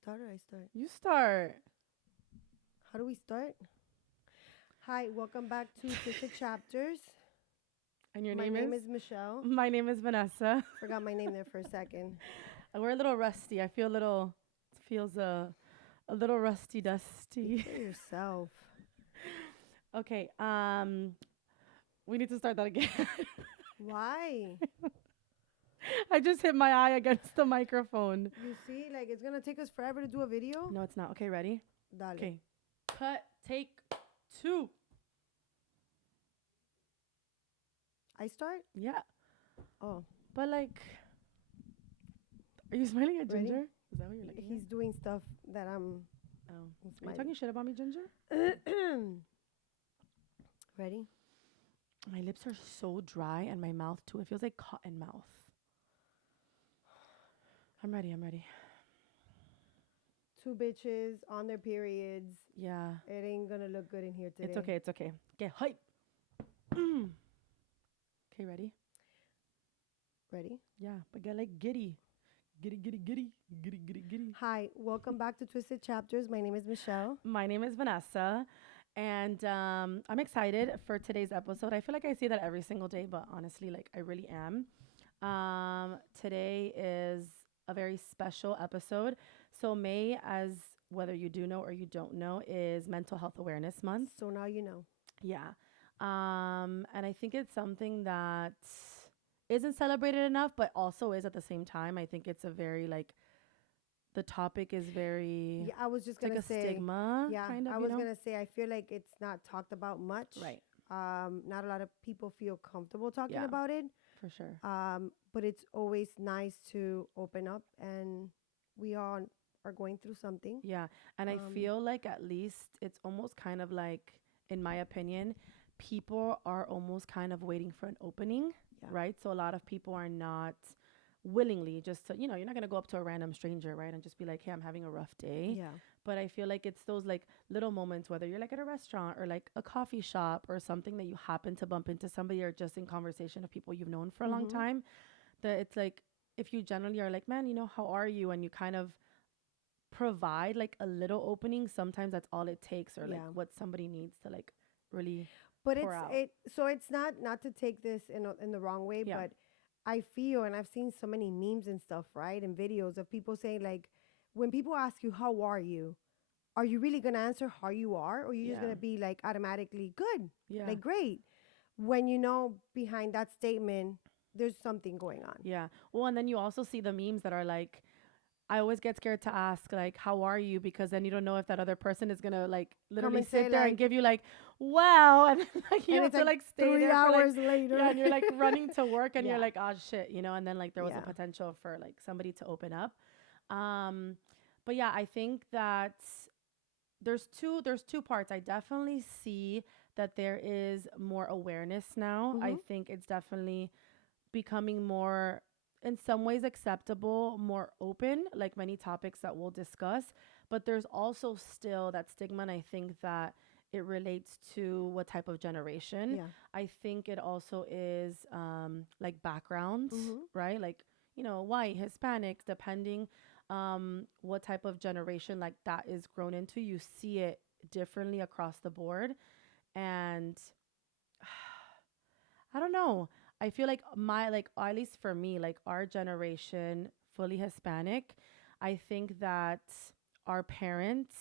start or I start? You start. How do we start? Hi, welcome back to Twisted Chapters. And your My name name is? is Michelle. My name is Vanessa. Forgot my name there for a second. We're a little rusty. I feel a little, feels a little rusty Speak dusty. for yourself. Okay. We need to start that again. Why? I just hit my eye against the microphone. You see, like it's gonna take us forever to do a video. No, it's not. Okay, ready? Dale. Okay. Cut. Take two. I start? Yeah. Oh, But like, are you smiling at ready? Ginger? Is that what you're looking He's doing stuff that at? Oh. Are you smiling. talking shit about me, Ginger? Ready? My lips are so dry and my mouth too. It feels like cotton mouth. I'm ready. I'm ready. Two bitches on their periods. Yeah. It ain't gonna look good in here today. It's okay. It's okay. Get hype. Okay, ready? Ready? Yeah, but get like giddy. Giddy, giddy, giddy. Giddy, giddy, giddy. Hi, welcome back to Twisted Chapters. My name is Michelle. My name is Vanessa. And I'm excited for today's episode. I feel like I say that every single day, but honestly, like I really am. Today is a very special episode. So May, as whether you do know or you don't know, is Mental Health Awareness Month. So now you know. Yeah. And I think it's something that isn't celebrated enough, but also is at the same time. I think it's a very like the topic is very Yeah, I was just it's like gonna a say. stigma Yeah, kind of, I you was know? gonna say. I feel like it's not talked about much. Right. Not a lot of people feel comfortable talking Yeah, about it. for sure. But it's always nice to open up, and we all are going through something. Yeah. And I Um, feel like at least it's almost kind of like, in my opinion, people are almost kind of waiting for an opening, Yeah. right? So a lot of people are not willingly just to, you're not going to go up to a random stranger, right? And just be like, hey, I'm having a rough day. Yeah. But I feel like it's those like little moments, whether you're like at a restaurant or like a coffee shop or something that you happen to bump into somebody or just in conversation of people you've known for a long Mm-hmm. time, that it's like, if you generally are like, man, how are you? And you kind of provide like a little opening, sometimes that's all it takes, or like Yeah. what somebody needs to like really But pour out. it's not to take this in the wrong way, Yeah. but I feel, and I've seen so many memes and stuff, right, and videos of people saying like, when people ask you how are you really gonna answer how you are, or you just Yeah. gonna be like automatically good, Yeah. like great, when you know behind that statement there's something going on. Yeah. Well, and then you also see the memes that are like, I always get scared to ask like, how are you? Because then you don't know if that other person is gonna like Come literally and say sit there and like, give you like, wow, and then, like you and have it's to like like stay 3 there for like, hours later. yeah, and you're like running to work and Yeah. you're like, oh shit, and then like there was a Yeah. potential for like somebody to open up. Um, but yeah, I think that there's two parts. I definitely see that there is more awareness now. Mm-hmm. I think it's definitely becoming more, in some ways, acceptable, more open, like many topics that we'll discuss. But there's also still that stigma, and I think that it relates to what type of generation. Yeah. I think it also is like background, Mm-hmm. right? Like, white, Hispanic, depending what type of generation like that is grown into, you see it differently across the board. And I don't know. I feel like at least for me, like our generation, fully Hispanic, I think that our parents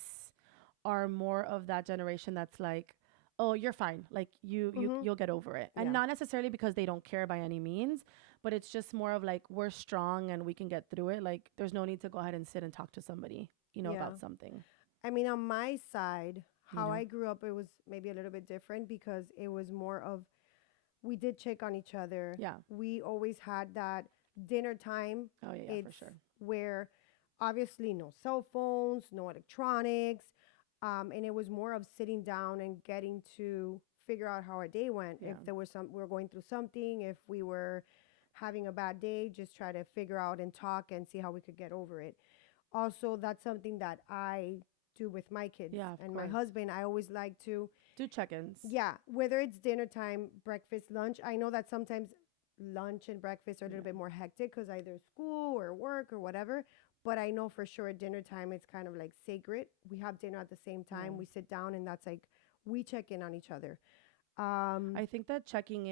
are more of that generation that's like, oh, you're fine. Like Mm-hmm. you'll get over it. And Yeah. not necessarily because they don't care by any means, but it's just more of like, we're strong and we can get through it. Like there's no need to go ahead and sit and talk to somebody, Yeah. about something, I mean, on my side, you how know? I grew up, it was maybe a little bit different because it was more of, we did check on each other. Yeah. We always had that dinner time. Oh yeah, for It's sure. where obviously no cell phones, no electronics. And it was more of sitting down and getting to figure out how our day went. Yeah. If there was we were going through something, if we were having a bad day, just try to figure out and talk and see how we could get over it. Also, that's something that I do with my kids Yeah, of and my course. husband. I always like to, Do check-ins. yeah, whether it's dinner time, breakfast, lunch. I know that sometimes lunch and breakfast are a little Yeah. bit more hectic because either school or work or whatever. But I know for sure at dinner time it's kind of like sacred. We have dinner at the same Yeah. time. We sit down and that's like we check in on each other. Um, I think that checking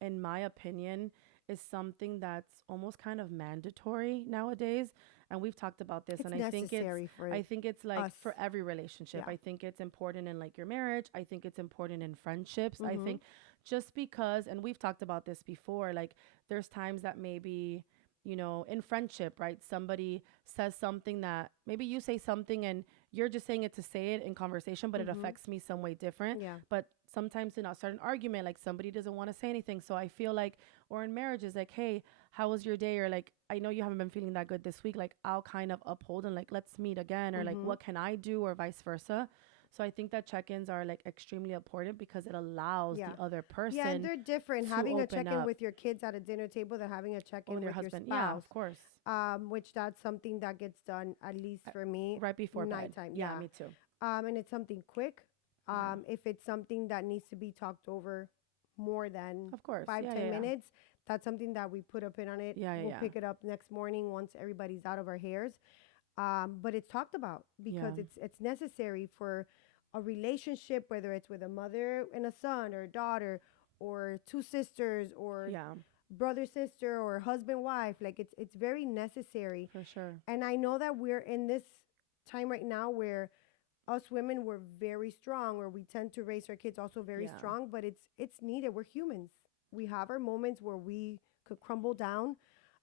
in my opinion, is something that's almost kind of mandatory nowadays. And we've talked about this, it's and necessary for I think it's like us. for every relationship. Yeah. I think it's important in like your marriage. I think it's important in friendships. I Mm-hmm. think just because, and we've talked about this before, like there's times that maybe, in friendship, right? Somebody says something that maybe you say something and you're just saying it to say it in conversation, but it Mm-hmm. affects me some way different. Yeah. But sometimes to not start an argument, like somebody doesn't want to say anything. So I feel like, or in marriages, like, hey, how was your day? Or like, I know you haven't been feeling that good this week. Like, I'll kind of uphold and like, let's meet again. Or like, Mm-hmm. what can I do? Or vice versa. So I think that check ins are like extremely important because it allows Yeah. the other Yeah, and person they're different. to Having a open check-in up. with your kids at a dinner table than having a Or with check-in your with your husband. Yeah, spouse. of course. Which that's something that gets done at least Uh, for me Right before bed. nighttime. Yeah, Yeah. me too. And it's something quick. Yeah, If it's something that needs to be talked over more than of course. five Yeah, yeah, ten yeah. minutes, that's something that we put a pin on it. Yeah, yeah, We'll yeah. pick it up next morning once everybody's out of our hairs. But it's talked about Yeah, because it's necessary for a relationship, whether it's with a mother and a son or a daughter or two sisters or yeah, brother sister or husband wife. Like it's very necessary. for sure. And I know that we're in this time right now where us women were very strong or we tend to raise our kids also very Yeah, strong, but it's needed. We're humans. We have our moments where we could crumble down,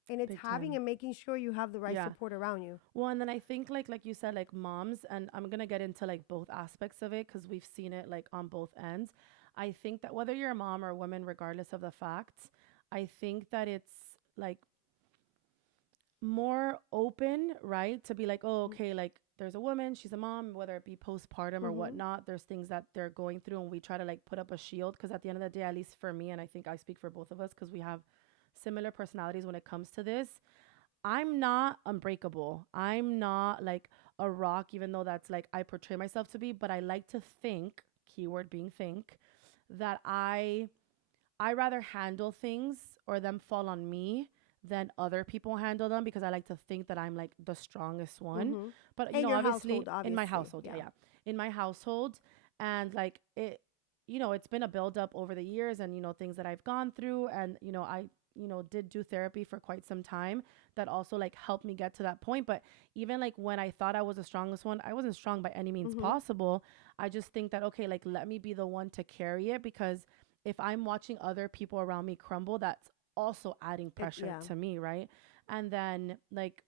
and it's big having time. and making sure you have the right Yeah. support around you. Well, and then I think like you said, like moms, and I'm gonna get into like both aspects of it because we've seen it like on both ends. I think that whether you're a mom or a woman, regardless of the facts, I think that it's like more open, right? To be like, oh, okay, like there's a woman, she's a mom, whether it be postpartum or Mm-hmm. whatnot. There's things that they're going through, and we try to like put up a shield because at the end of the day, at least for me, and I think I speak for both of us because we have similar personalities when it comes to this. I'm not unbreakable. I'm not like a rock, even though that's like I portray myself to be. But I like to think, keyword being think, that I rather handle things or them fall on me than other people handle them because I like to think that I'm like the strongest one. Mm-hmm. But In your obviously household, in my obviously. household, yeah, Yeah. yeah. In my household and like it it's been a build up over the years and things that I've gone through and I did do therapy for quite some time that also like helped me get to that point. But even like when I thought I was the strongest one, I wasn't strong by any means Mm-hmm. possible. I just think that okay, like let me be the one to carry it because if I'm watching other people around me crumble, that's also adding It pressure yeah. to me, right? And then like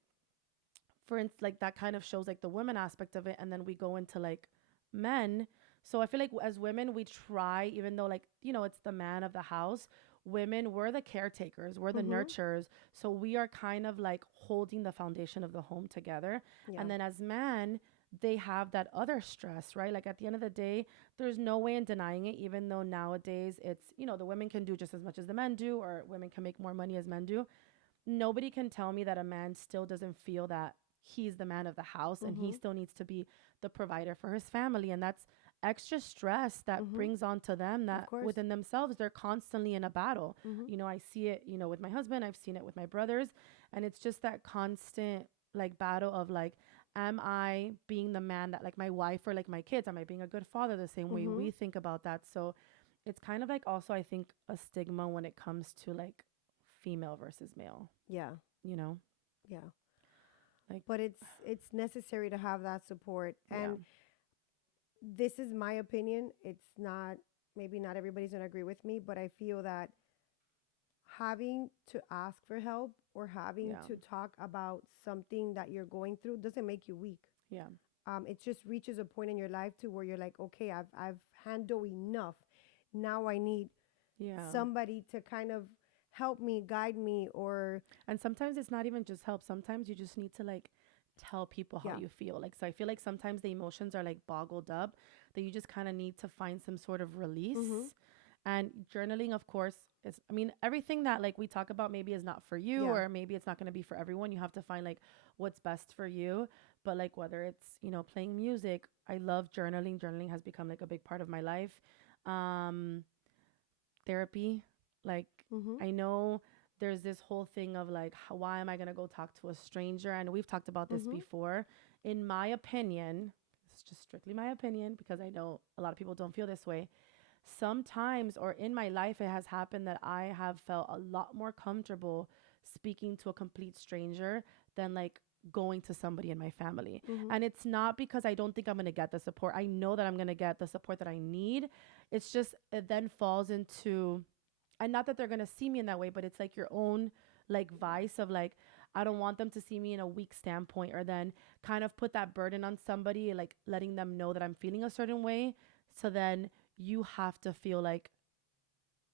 for instance, like that kind of shows like the women aspect of it, and then we go into like men. So I feel like as women, we try, even though like it's the man of the house. Women, we're the caretakers, we're the Mm-hmm. nurturers, so we are kind of like holding the foundation of the home together. Yeah. And then as men, they have that other stress, right? Like at the end of the day, there's no way in denying it. Even though nowadays it's the women can do just as much as the men do, or women can make more money as men do, nobody can tell me that a man still doesn't feel that he's the man of the house and he Mm-hmm. still needs to be the provider for his family. And that's extra stress that Mm-hmm. brings on to them Of that course. within themselves, they're constantly in a battle. Mm-hmm. I see it, with my husband, I've seen it with my brothers. And it's just that constant like battle of like, am I being the man that like my wife or like my kids, am I being a good father the same way Mm-hmm. we think about that? So it's kind of like also, I think, a stigma when it comes to like female versus male, Yeah. you know? Yeah. Like, But it's necessary to have that support. yeah, And this is my opinion. It's not maybe not everybody's gonna agree with me, but I feel that having to ask for help or having yeah, to talk about something that you're going through doesn't make you weak. yeah, It just reaches a point in your life to where you're like, okay, I've handled enough. Now I need yeah. somebody to kind of help me, guide me, or And sometimes it's not even just help. Sometimes you just need to like tell people how yeah. you feel. Like, so I feel like sometimes the emotions are like boggled up that you just kind of need to find some sort of Mm-hmm. release. And journaling, of course, is, I mean, everything that like we talk about maybe is not for you Yeah. or maybe it's not going to be for everyone. You have to find like what's best for you. But like whether it's, playing music, I love journaling. Journaling has become like a big part of my life. Um, Therapy, like Mm-hmm. I know there's this whole thing of like, why am I going to go talk to a stranger? And we've talked about this Mm-hmm. before. In my opinion, it's just strictly my opinion because I know a lot of people don't feel this way. Sometimes, or in my life, it has happened that I have felt a lot more comfortable speaking to a complete stranger than like going to somebody in my family. Mm-hmm. And it's not because I don't think I'm going to get the support. I know that I'm going to get the support that I need. It's just, it then falls into, and not that they're going to see me in that way, but it's like your own like vice of like, I don't want them to see me in a weak standpoint, or then kind of put that burden on somebody, like letting them know that I'm feeling a certain way. So then you have to feel like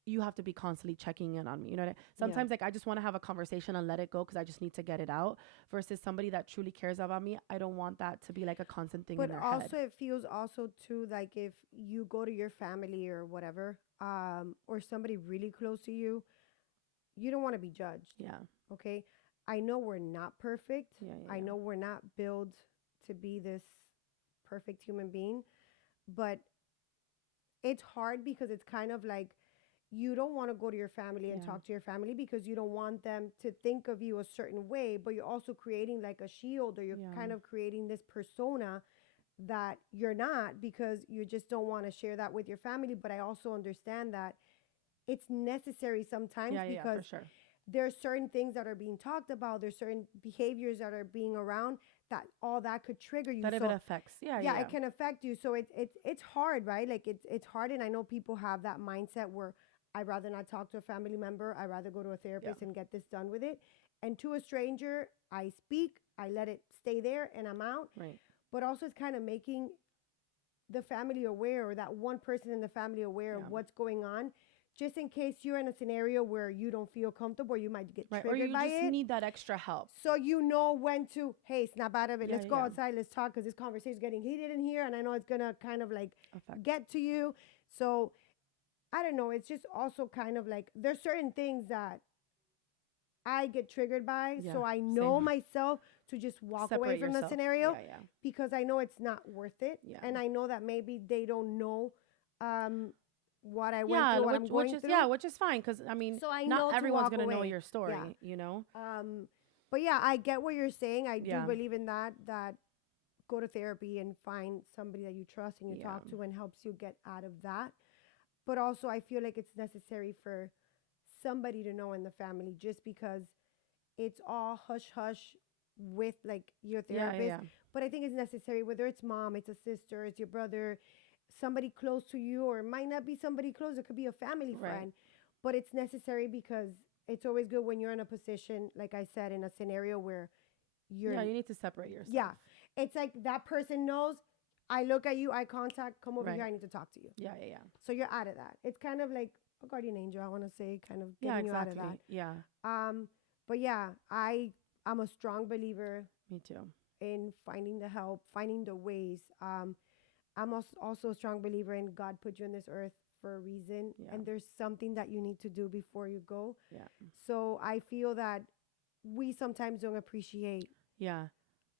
you have to be constantly checking in on me. You know what Yeah. sometimes like I just want to have a conversation and let it go because I just need to get it out, versus somebody that truly cares about me. I don't want that to be like a constant thing in But their head. also, it feels also too like if you go to your family or whatever, or somebody really close to you, you don't want to be judged. Yeah. Okay. I know we're not perfect. Yeah. I Yeah. know we're not built to be this perfect human being, but it's hard because it's kind of like you don't want to go to your family and Yeah. talk to your family because you don't want them to think of you a certain way, but you're also creating like a shield, or you're Yeah. kind of creating this persona that you're not, because you just don't want to share that with your family. But I also understand that it's necessary sometimes, Yeah. Yeah. Yeah. because For sure. there's certain things that are being talked about, there's certain behaviors that are being around, that all that could trigger you. That if it So affects. Yeah. Yeah. yeah, Yeah. it can affect you. So it's hard, right? Like it's hard, and I know people have that mindset where I'd rather not talk to a family member, I'd rather go to a Yeah. therapist and get this done with it. And to a stranger, I speak, I let it stay there, and I'm out. Right. But also, it's kind of making the family aware, or that one person in the family aware Yeah. of what's going on, just in case you're in a scenario where you don't feel comfortable, or you might get Right. Or triggered you by just it. need that extra help. So you know when to, hey, snap out of it. Yeah. Let's Yeah. go Yeah. outside. Let's talk, because this conversation is getting heated in here, and I know it's gonna kind of like Affect. get to you. So I don't know. It's just also kind of like there's certain things that I get triggered by, Yeah. so I know Same. myself to just walk away Separate from the yourself. scenario, Yeah. Yeah. because I know it's not worth it, Yeah. and I know that maybe they don't know um, what I went Yeah, through, what I'm which going is through. which is fine because I mean, So I not know to everyone's walk gonna know away. your Yeah. story, you know. But yeah, I get what you're saying. I do Yeah, believe in that. That go to therapy and find somebody that you trust and you yeah, talk to, and helps you get out of that. But also, I feel like it's necessary for somebody to know in the family, just because it's all hush hush with like your yeah, yeah, therapist. yeah. But I think it's necessary, whether it's mom, it's a sister, it's your brother, somebody close to you, or it might not be somebody close, it could be a family Right. friend. But it's necessary, because it's always good when you're in a position, like I said, in a scenario where you're, Yeah, you need to separate yeah, yourself. it's like that person knows, I look at you, eye contact, come over here, Right. I need to talk to you. Yeah, yeah, yeah. So you're out of that. It's kind of like a guardian angel, I want to say, kind of Yeah, getting you out of that. exactly. Yeah, Um, but yeah, I'm a strong believer me too. in finding the help, finding the ways. I'm also a strong believer in God put you on this earth for a reason, Yeah, and there's something that you need to do before you go. yeah, So I feel that we sometimes don't appreciate yeah.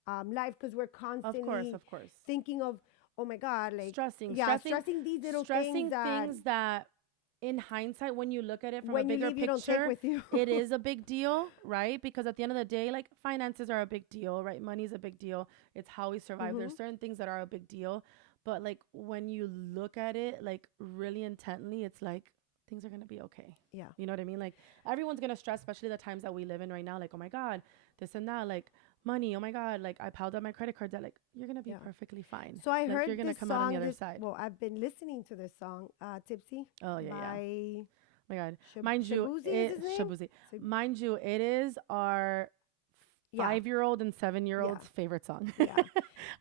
life, because we're Of course, constantly of course. thinking of, oh my God, like, Stressing, yeah, stressing these little things stressing that things that, in hindsight, when you look at it from a when you bigger leave you don't take picture, with you. it is a big deal, right? Because at the end of the day, like finances are a big deal, right? Money is a big deal. It's how we survive. Hmm. There's certain things that are a big deal, but like when you look at it like really intently, it's like things are gonna be okay. Yeah. You know what I mean? Like everyone's gonna stress, especially the times that we live in right now. Like, oh my God, this and that. Like money. Oh my God, like I piled up my credit card debt. Like you're gonna be Yeah. perfectly fine. So I Like heard you're gonna this come out on the song. other This side. well, I've been listening to this song, "Tipsy" Oh yeah, yeah. by Oh my God, mind you, Shabuzi is it his name. Shabuzi. Shab- Mind you, it is our yeah, 5-year-old and 7-year-old's yeah, favorite song. yeah.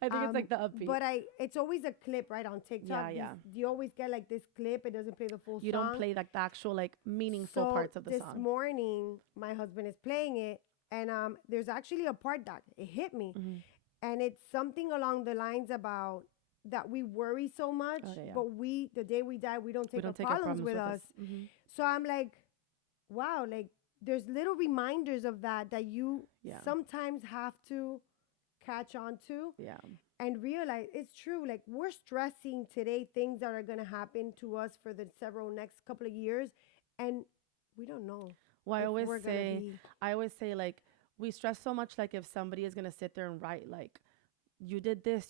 I think it's like the upbeat. But it's always a clip right on TikTok. Yeah, yeah. You always get like this clip. It doesn't play the full You song. don't play like the actual like meaningful So parts of the this song. morning, my husband is playing it, and there's actually a part that it hit me, Hmm. and it's something along the lines about that we worry so much, Oh, yeah, yeah. but the day we die, we don't We take our don't take our problems problems with us. Hmm. So I'm like, wow, like there's little reminders of that you Yeah. sometimes have to catch on to Yeah. and realize it's true. Like we're stressing today things that are going to happen to us for the several next couple of years, and we don't know. Well, if we're gonna be. I always say like we stress so much like if somebody is gonna sit there and write like you did this.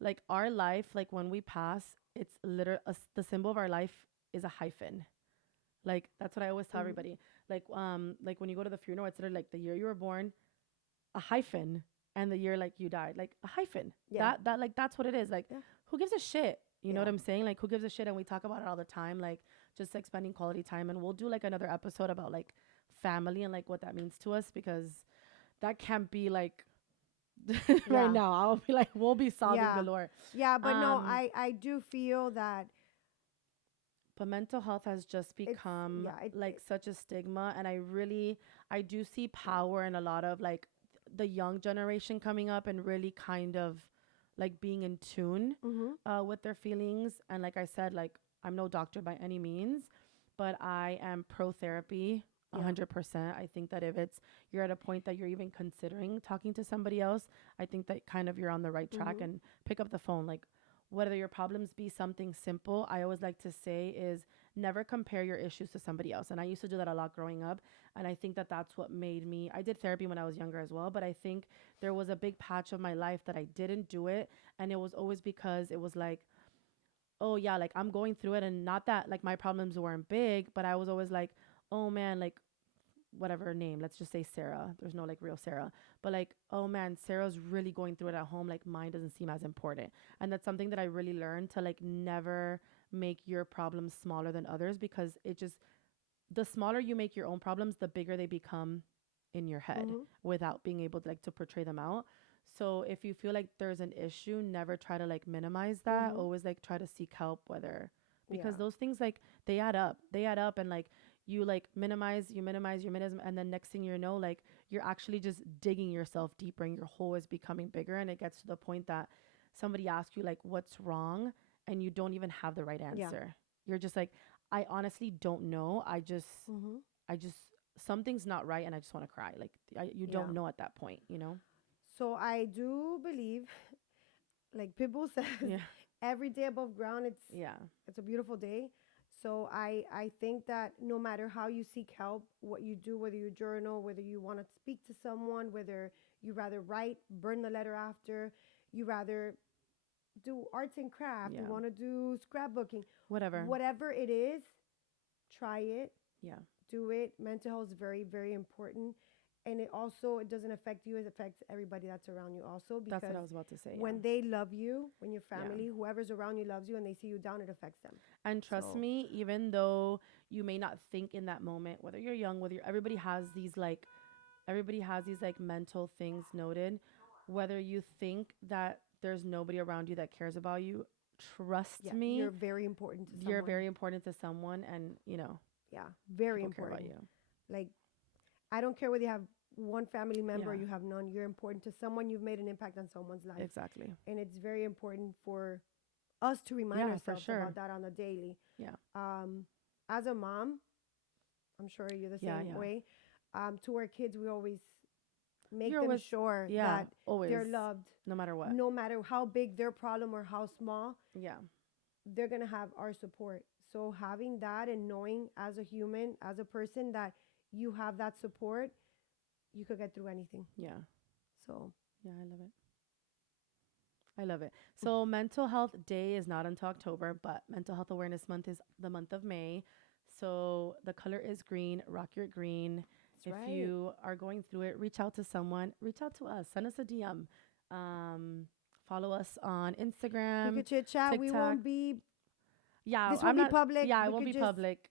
Like our life, like when we pass, it's literally the symbol of our life is a hyphen. Like that's what I always tell Mhm. everybody. Like when you go to the funeral, it's literally like the year you were born, a hyphen, and the year like you died, like a hyphen. Yeah, That like that's what it is. Like yeah, who gives a shit? You know what yeah. I'm saying? Like who gives a shit? And we talk about it all the time. Like just like spending quality time, and we'll do like another episode about like family and like what that means to us because that can't be like right Yeah, now. I'll be like we'll be sobbing yeah, galore. yeah. But no, Um, I do feel that but mental health has just it's become yeah like such a stigma, and I do see yeah. power in a lot of like the young generation coming up and really kind of like being in tune Mhm. with their feelings. And like I said, like I'm no doctor by any means, but I am pro therapy. A Yeah. 100%. I think that if it's you're at a point that you're even considering talking to somebody else, I think that kind of you're on the right track Mhm. and pick up the phone. Like whether your problems be something simple, I always like to say is never compare your issues to somebody else. And I used to do that a lot growing up. And I think that that's what made me, I did therapy when I was younger as well, but I think there was a big patch of my life that I didn't do it. And it was always because it was like, oh yeah, like I'm going through it. And not that like my problems weren't big, but I was always like, oh man, like whatever her name, let's just say Sarah. There's no like real Sarah. But like, oh man, Sarah's really going through it at home. Like mine doesn't seem as important. And that's something that I really learned to like never make your problems smaller than others because it just the smaller you make your own problems, the bigger they become in your head Mhm. without being able to like to portray them out. So if you feel like there's an issue, never try to like minimize that. Mhm. Always like try to seek help whether because Yeah. those things like they add up. They add up and like you like minimize, you minimize and then next thing you know like you're actually just digging yourself deeper and your hole is becoming bigger and it gets to the point that somebody asks you like what's wrong and you don't even have the right Yeah. answer. You're just like I honestly don't know. Mhm. I just, something's not right and I just want to cry. Like, you Yeah. don't know at that point, you know? So I do believe, like Pitbull says, Yeah. every day above ground, Yeah. it's a beautiful day. So I think that no matter how you seek help, what you do, whether you journal, whether you want to speak to someone, whether you rather write, burn the letter after, you rather do arts and craft, you Yeah. want to do scrapbooking, Whatever. whatever it is, try it, Yeah. do it. Mental health is very, very important. And it also, it doesn't affect you, it affects everybody that's around you also That's what because I was about to say. Yeah. when they love you, when your Yeah. family, whoever's around you loves you and they see you down, it affects them. And trust So, me, even though you may not think in that moment, whether you're young, whether you're, everybody has these like mental things noted. Whether you think that there's nobody around you that cares about you, trust yeah, you're me, very important to you're someone. very important to someone and, you know, Yeah, very people care about important. you. Like, I don't care whether you have one family member or Yeah. you have none, you're important to someone, you've made an impact on someone's life. Exactly. And it's very important for us to remind Yeah, for ourselves sure. about that on the daily. Yeah. Um, as a mom, I'm sure you're the Yeah, same yeah. way. To our kids, we always make You're them always, sure yeah, that always, they're loved, no matter what. no matter how big their problem or how small, Yeah, they're going to have our support. So, having that and knowing as a human, as a person, that you have that support, you could get through anything. yeah, So, yeah. I love it. I love it. So, Mental Health Day is not until October, but Mental Health Awareness Month is the month of May. So, the color is green. Rock your green. that's If right. you are going through it, reach out to someone. Reach out to us. Send us a DM. Um, Follow us on We Instagram, could chit chat. We TikTok. won't be, Yeah, this I'm won't be not. public. Yeah, it We won't could be just public. chit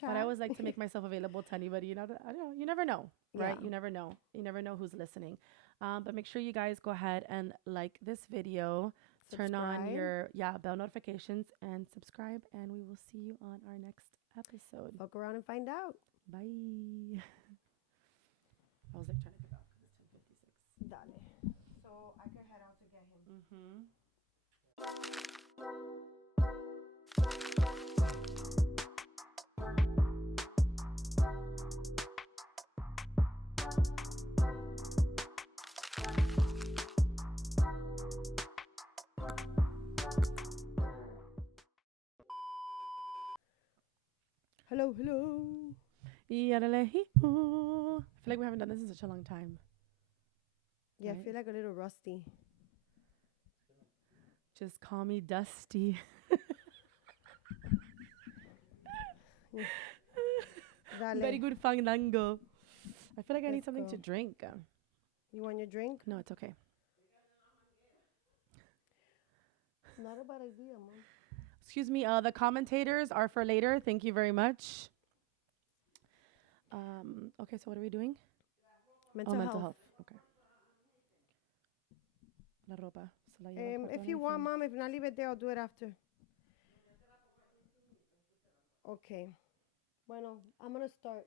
But I chat. always like to make myself available to anybody. You know, I don't know. You never know, Yeah. right? You never know. You never know who's listening. But make sure you guys go ahead and like this video. Turn on Subscribe. your bell notifications and subscribe. And we will see you on our next episode. Fuck around and find out. Bye. I was like trying to pick up because it's 10:56. Dale. So I could head out to get him. Mm-hmm. Hello, hello. Yadalahi-hoo. I feel like we haven't done this in such a long time. Yeah, I Right? feel like a little rusty. Just call me Dusty. Very Dale, good fandango. I feel like I need let's something to go. drink. You want your drink? No, it's okay. Not a bad idea, mom. Excuse me. The commentators are for later. Thank you very much. Okay, so what are we doing? Oh, Mental mental health. health. Okay. La ropa. Se la lleva el If cordón you al want, fin. mom, if not, leave it there. I'll do it after. Okay. Bueno, I'm gonna start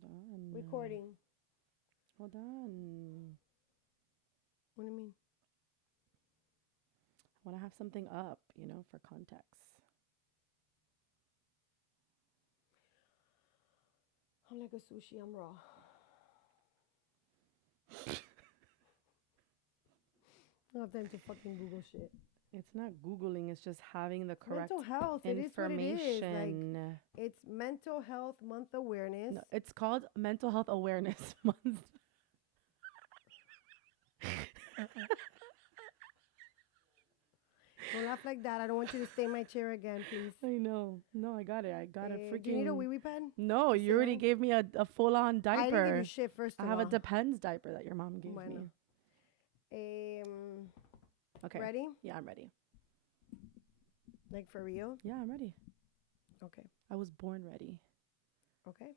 Hold on. recording. Hold on. What do you mean? I want to have something up, for context. I'm like a sushi. I'm raw. I don't have time to fucking Google shit. It's not Googling, it's just having the correct Mental health. It is what it is. Like information. it's Mental Health Month awareness. No, it's called Mental Health Awareness Month. Don't laugh like that. I don't want you to stay in my chair again, please. I know. No, I got it. I got a freaking. Do you need a wee wee pen? No, to you sit already on? gave me a full on diaper. I didn't give you shit first I of have all. a Depends diaper that your mom gave Bueno. me. Okay. Ready? Yeah, I'm ready. Like for real? Yeah, I'm ready. Okay. I was born ready. Okay.